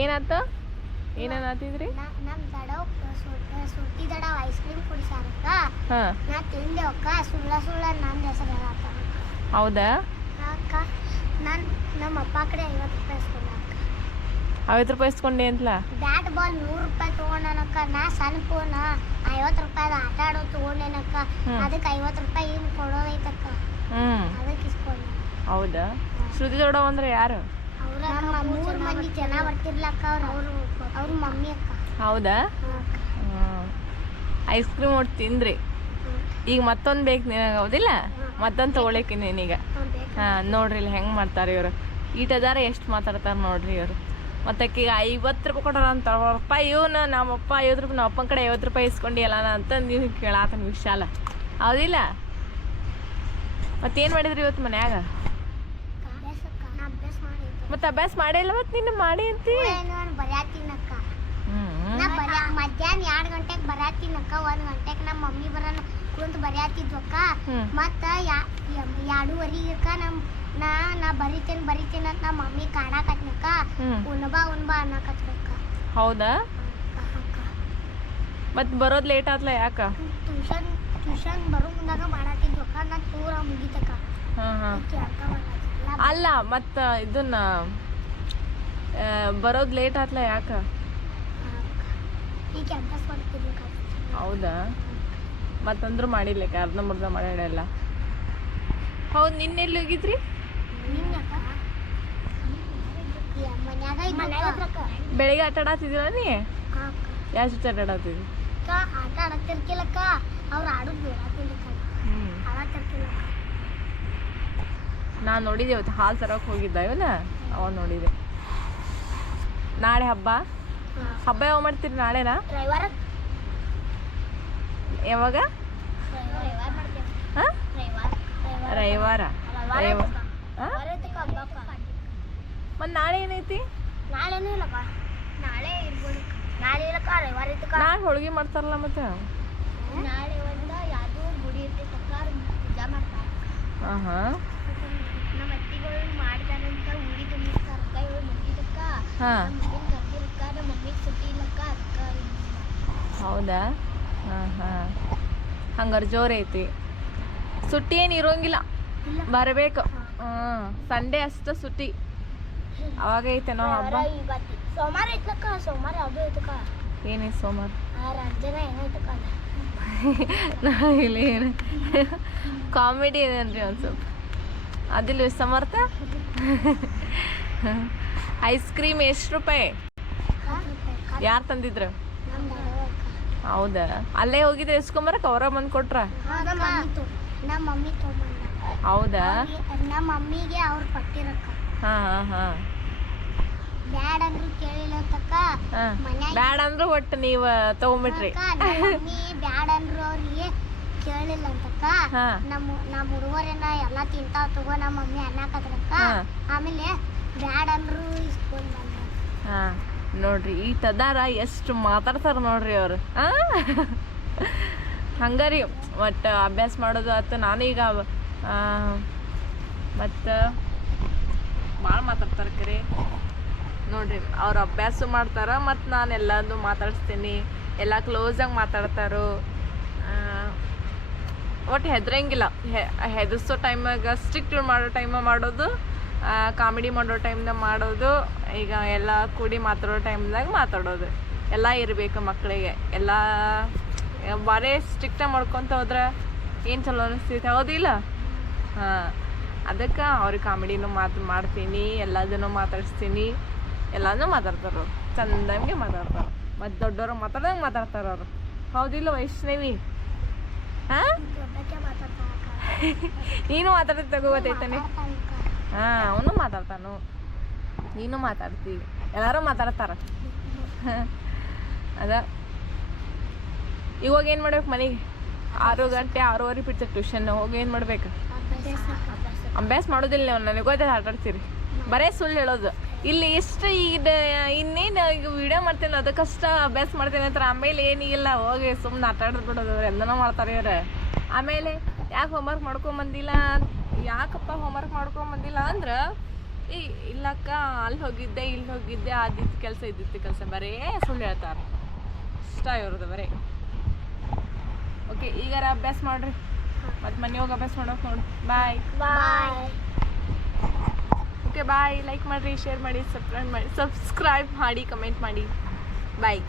ಏನಾತ ಏನೇನಾತಿದ್ರಿ? ನಮ್ಮ ದಡವ್ ಸುಟ್ಟಿ ದಡವ್ ice cream ಕುಡಿಸಾರಕ್ಕ. ನಾ ತಿಂದೇವಕ್ಕ. ಸುಳ್ಳ ನನ್ನ ಹೆಸರು ಹೇಳತ್ತ. ಹೌದಾ? ಅಕ್ಕ ನಮ್ಮ ಅಪ್ಪ ಕಡೆ 50 ರೂಪಾಯಿ ಇಸ್ಕೊಂಡ ಅಕ್ಕ. 50 ರೂಪಾಯಿ ಇಸ್ಕೊಂಡೆ ಅಂತಲ? ಬ್ಯಾಟ್ ಬಾಲ್ 100 ರೂಪಾಯಿ ತೊಗೊಂಡನಕ್ಕ. ನಾ ಸಣ್ಣ ಫೋನ್ 50 ರೂಪಾಯಿದ ಆಟ ಆಡೋದು ತೊಗೊಂಡೇನಕ್ಕ. ಅದಕ್ಕೆ 50 ರೂಪಾಯಿ ಏನು ಕೊಡೋದೈತಕ್ಕ. ಅದಕ್ಕೆ ಇಸ್ಕೊಂಡೆ. ಹೌದಾ? ಶ್ರುತಿ ದೊಡ್ಡವ ಅಂದ್ರೆ ಯಾರು? ನಮ್ಮ 3 ಮಂದಿ ಜನ ಬರ್ತಿರ್ಲಕ್ಕ. ಅವ್ರ ಮಮ್ಮಿ ಅಕ್ಕ. ಹೌದಾ? ಐಸ್ ಕ್ರೀಮ್ ಒಟ್ಟು ತಿಂದ್ರಿ. ಈಗ ಮತ್ತೊಂದು ಬೇಕು ನಿನಗೆ, ಹೌದಿಲ್ಲ? ಮತ್ತೊಂದು ತೊಗೊಳಕ್ಕೆ ನೀನೀಗ. ನೋಡ್ರಿ ಇಲ್ಲಿ ಹೆಂಗೆ ಮಾಡ್ತಾರೆ ಇವರು. ಈಟದಾರ ಎಷ್ಟು ಮಾತಾಡ್ತಾರೆ ನೋಡ್ರಿ ಇವರು. ಮತ್ತಕ್ಕೆ ಈಗ 50 ರೂಪಾಯಿ ಕೊಟ್ಟಾರ ಅಂತ. ಅಪ್ಪ ಇವನು ನಮ್ಮಪ್ಪ 50 ರೂಪಾಯಿ, ನಮ್ಮ ಅಪ್ಪನ ಕಡೆ 50 ರೂಪಾಯಿ ಇಸ್ಕೊಂಡಿಯಲ್ಲ ಅಂತ ನೀವು ಕೇಳಾತನ ವಿಶಾಲ, ಹೌದಿಲ್ಲ? ಮತ್ತೇನು ಮಾಡಿದ್ರಿ ಇವತ್ತು ಮನ್ಯಾಗ? ಮತ್ತೆ ಅಭ್ಯಾಸ ಮಾಡಿಲ್ಲ ಮತ್ತೆ ನಿನ್ನ ಮಾಡಿ ಅಂತಿ. ಬರ್ಯಾತೀನಕ್ಕ. ಮಧ್ಯಾಹ್ನ 2 ಗಂಟೆಗೆ ಬರ್ಯಾತೀನಕ್ಕ. 1 ಗಂಟೆಗೆ ನಮ್ಮ ಮಮ್ಮಿ ಬರೋಣ ಕುಂತ ಬರ್ಯಾತಿದ್ವಕ್ಕ. ಮತ್ತ 2:30ಕ್ಕ ನಾ ಬರಿತೇನೆ ಅಂತ ನಮ್ಮ ಮಮ್ಮಿ ಕಾಡಾಕತ್ನಕ್ಕ. ಉಣ್ಬಾ ಅನ್ನಕತ್ಬೇಕ. ಹೌದಾ? ಮತ್ತೆ ಬರೋದು ಲೇಟ್ ಆತ್ಲ ಯಾಕ? ಟ್ಯೂಷನ್ ಬರೋ ಮುಂದಾಗ ಮಾಡಾತಿದ್ವಕ್ಕ. ನಾ ತೂರ ಮುಗಿತಕ್ಕ. ಅಲ್ಲ ಮತ್ತು ಇದನ್ನ ಬರೋದು ಲೇಟ್ ಆತ್ಲ ಯಾಕ? ಈ ಕ್ಯಾಂಪಸ್ ಮಾಡ್ತಿರ್ಲಿಕ್ಕ. ಹೌದಾ? ಮತ್ತಂದ್ರೂ ಮಾಡಿಲ್ಲ, ಅರ್ಧಂಬರ್ಧ ಮಾಡ್ಯಾಡೆಲ್ಲ. ಹೌದು, ನಿನ್ನೆಲ್ಲಿ ಹೋಗಿದ್ರಿ? ಬೆಳಿಗ್ಗೆ ಆಟ ಆಡತ್ತಿದ್ದೀರ ನೀ? ಯಾವ ಜೊತೆ ಆಟ ಆಡತ್ತಿದ್ರಿ? ಆಟ ಆಡತ್ತಿರ್ಕಿಲ್ಲಕ್ಕ. ಅವ್ರು ಆಡೋದು ಬೇಡತ್ತಿರ್ಲಿಕ್ಕ. ನಾನು ನೋಡಿದ್ದೆ ಇವತ್ತು ಹಾಲು ತರಕ್ಕೆ ಹೋಗಿದ್ದ ಇವನ, ಅವಾಗ ನೋಡಿದೆ. ನಾಳೆ ಹಬ್ಬ ಯಾವಾಗ ಮಾಡ್ತೀರಿ? ನಾಳೆನಾ? ಯಾವಾಗ? ರವಿವಾರ. ಮತ್ತು ನಾಳೆ ಏನೈತಿ? ನಾಳೆನೂ ಇಲ್ಲಕ್ಕ. ನಾಳೆ ಇರ್ಬೋದು. ನಾಳೆ ಇಲ್ಲಕ್ಕ. ರವಿವಾರ ಇತ್ತಕ್ಕ. ನಾಳೆ ಹೋಳಿಗೆ ಮಾಡ್ತಾರಲ್ಲ ಮತ್ತೆ? ನಾಳೆ ಒಂದು ಯಾವುದೋ ಗುಡಿ ಇರ್ತೈತಕ್ಕ. ಪೂಜಾ ಮಾಡ್ತಾರೆ. ನಮ್ಮ ಅತ್ತಿಗಳು ಮಾಡ್ತಾರಂತ ಉಡಿ ತುಂಬಿರ್ತಾರಕ್ಕ. ಇವಳು ಮುಗಿದಕ್ಕ. ಮಮ್ಮಿನ ಕರ್ದಿರಕ್ಕ. ನಮ್ಮ ಮಮ್ಮಿಗೆ ಸುಟ್ಟಿ ಇಲ್ಲಕ್ಕ. ಅದಕ್ಕ. ಹೌದಾ? ಹಂಗಾರೆ ಜೋರೈತಿ. ಸುಟ್ಟಿ ಏನು ಇರೋಂಗಿಲ್ಲ, ಬರಬೇಕು. ಸಂಡೇ ಅಷ್ಟ ಸುಟ್ಟಿ. ಅವಾಗ ಐತೆನೋ ಹಬ್ಬ. ಸೋಮವಾರ ಐತ್ಲಕ್ಕ. ಸೋಮವಾರ ಯಾವುದು ಐತಕ್ಕ? ಏನೈತೆ ಸೋಮವಾರ? ರಂಜನ ಏನೈತಕ್ಕ? ಇಲ್ಲಿ ಏನು ಕಾಮಿಡಿ ಏನೇನ್ರಿ ಒಂದು ಸ್ವಲ್ಪ ಅದಿಲ್ಲ ಸಮರ್ಥ. ಐಸ್ ಕ್ರೀಮ್ ಎಷ್ಟು ರೂಪಾಯಿ? ಯಾರು ತಂದಿದ್ರು? ಹೌದಾ? ಅಲ್ಲೇ ಹೋಗಿದ್ರೆ ಇಸ್ಕೊಂಬರಕ್ಕೆ ಅವರ ಬಂದು ಕೊಟ್ರ? ನಮ್ಮ ಮಮ್ಮಿ ತೊಗೊಂಬಂದ. ಹೌದಾ? ನಮ್ಮ ಮಮ್ಮಿಗೆ ಅವ್ರು ಕೊಟ್ಟಿರಕ್ಕ. ಬ್ಯಾಡ ಅಂದ್ರು ಕೇಳಿಲ್ಲ ಅಂತಕ್ಕ. ಬ್ಯಾಡ ಅಂದ್ರು ಒಟ್ಟು ನೀವು ತಗೊಂಬಿಟ್ರಿ. ಮಮ್ಮಿ ಬ್ಯಾಡ ಅಂದ್ರು ಅವ್ರಿಗೆ ಕೇಳಿಲ್ಲ ಅಂತಕ್ಕ. ನಮ್ಮ ಹುಡುಗರೇನ ಎಲ್ಲ ತಿಂತಾವ್ ತಗೋ ನಮ್ಮ ಮಮ್ಮಿ ಅನ್ನಕತ್ರಕ್ಕ. ಆಮೇಲೆ ಬ್ಯಾಡ ಅಂದ್ರು ಇಸ್ಕೊಂಡ್ ಬಂದ್ರ. ನೋಡ್ರಿ ಈ ತದಾರ ಎಷ್ಟು ಮಾತಾಡ್ತಾರ ನೋಡ್ರಿ ಅವ್ರು. ಹಂಗಾರಿ ಒಟ್ಟು ಅಭ್ಯಾಸ ಮಾಡೋದು ಆಯ್ತು. ನಾನೀಗ ಮತ್ತು ಭಾಳ ಮಾತಾಡ್ತಾರೆ ಕರೆ ನೋಡ್ರಿ. ಅವ್ರು ಅಭ್ಯಾಸ ಮಾಡ್ತಾರ ಮತ್ತು ನಾನು ಎಲ್ಲದೂ ಮಾತಾಡಿಸ್ತೀನಿ. ಎಲ್ಲ ಕ್ಲೋಸಾಗಿ ಮಾತಾಡ್ತಾರೋ. ಒಟ್ಟು ಹೆದರಂಗಿಲ್ಲ. ಹೆದರ್ಸೋ ಟೈಮಾಗ ಸ್ಟ್ರಿಕ್ಟ್ ಮಾಡೋ ಟೈಮಾಗ ಮಾಡೋದು, ಕಾಮಿಡಿ ಮಾಡೋ ಟೈಮ್ದಾಗ ಮಾಡೋದು, ಈಗ ಎಲ್ಲ ಕೂಡಿ ಮಾತಾಡೋ ಟೈಮ್ದಾಗ ಮಾತಾಡೋದು ಎಲ್ಲ ಇರಬೇಕು ಮಕ್ಕಳಿಗೆ. ಎಲ್ಲ ಬರೀ ಸ್ಟ್ರಿಕ್ಟಾಗಿ ಮಾಡ್ಕೊತ ಹೋದ್ರೆ ಏನು ಚಲೋ ಅನಿಸ್ತೈತೆ, ಹೌದಿಲ್ಲ? ಅದಕ್ಕೆ ಅವ್ರಿಗೆ ಕಾಮಿಡಿನೂ ಮಾಡ್ತೀನಿ, ಎಲ್ಲದನ್ನು ಮಾತಾಡಿಸ್ತೀನಿ. ಎಲ್ಲನೂ ಮಾತಾಡ್ತಾರೆ ಅವ್ರು, ಚಂದಂಗೆ ಮಾತಾಡ್ತಾರೆ. ಮತ್ತು ದೊಡ್ಡವರು ಮಾತಾಡ್ದಂಗೆ ಮಾತಾಡ್ತಾರೆ ಅವರು, ಹೌದಿಲ್ಲ ವೈಷ್ಣವಿ? ನೀನು ಮಾತಾಡ್ತಿ ತಗೋತೈತಾನೆ. ಅವನು ಮಾತಾಡ್ತಾನು, ನೀನು ಮಾತಾಡ್ತೀವಿ, ಎಲ್ಲರೂ ಮಾತಾಡ್ತಾರ. ಅದ ಇವಾಗ ಏನು ಮಾಡ್ಬೇಕು? ಮನೆಗೆ 6 ಗಂಟೆ 6:30 ಬಿಡ್ತೀರಿ ಟ್ಯೂಷನ್. ಹೋಗಿ ಏನು ಮಾಡ್ಬೇಕು? ಅಭ್ಯಾಸ ಮಾಡೋದಿಲ್ಲ ನೀವು. ನನಗೆ ಗೊತ್ತೈತೆ ಆಟ ಆಡ್ತೀರಿ, ಬರೇ ಸುಳ್ಳು ಹೇಳೋದು. ಇಲ್ಲಿ ಎಷ್ಟು ಈಗ ಇನ್ನೇನು ಈಗ ವಿಡಿಯೋ ಮಾಡ್ತೇನೆ ಅದಕ್ಕಷ್ಟ ಅಭ್ಯಾಸ ಮಾಡ್ತೇನೆ ಅಂತಾರೆ. ಆಮೇಲೆ ಏನಿಲ್ಲ, ಹೋಗಿ ಸುಮ್ಮನೆ ಆಟ ಆಡೋದು ಬಿಡೋದು. ಎಂದನೋ ಮಾಡ್ತಾರೆ ಇವ್ರು. ಆಮೇಲೆ ಯಾಕೆ ಹೋಮ್ವರ್ಕ್ ಮಾಡ್ಕೊಂಬಂದಿಲ್ಲ, ಯಾಕಪ್ಪ ಹೋಮ್ವರ್ಕ್ ಮಾಡ್ಕೊಂಬಂದಿಲ್ಲ ಅಂದ್ರೆ ಏ ಇಲ್ಲಕ್ಕ ಅಲ್ಲಿ ಹೋಗಿದ್ದೆ ಇಲ್ಲಿ ಹೋಗಿದ್ದೆ ಆದಿತ್ತು ಕೆಲಸ ಇದ್ದಿತ್ತು ಕೆಲಸ ಬರೇ ಸುಳ್ಳು ಹೇಳ್ತಾರೆ ಇಷ್ಟ ಇವ್ರದ್ದು ಬರೀ. ಓಕೆ ಈಗಾರ ಅಭ್ಯಾಸ ಮಾಡ್ರಿ ಮತ್ತು ಮನೆ ಹೋಗಿ ಅಭ್ಯಾಸ ಮಾಡೋಕೆ ನೋಡಿ. Bye. Bye. Okay bye. Like ಮಾಡಿರಿ, ಶೇರ್ ಮಾಡಿ, ಸಬ್ಸ್ಕ್ರೈಬ್ ಮಾಡಿ, ಕಮೆಂಟ್ ಮಾಡಿ. ಬಾಯ್.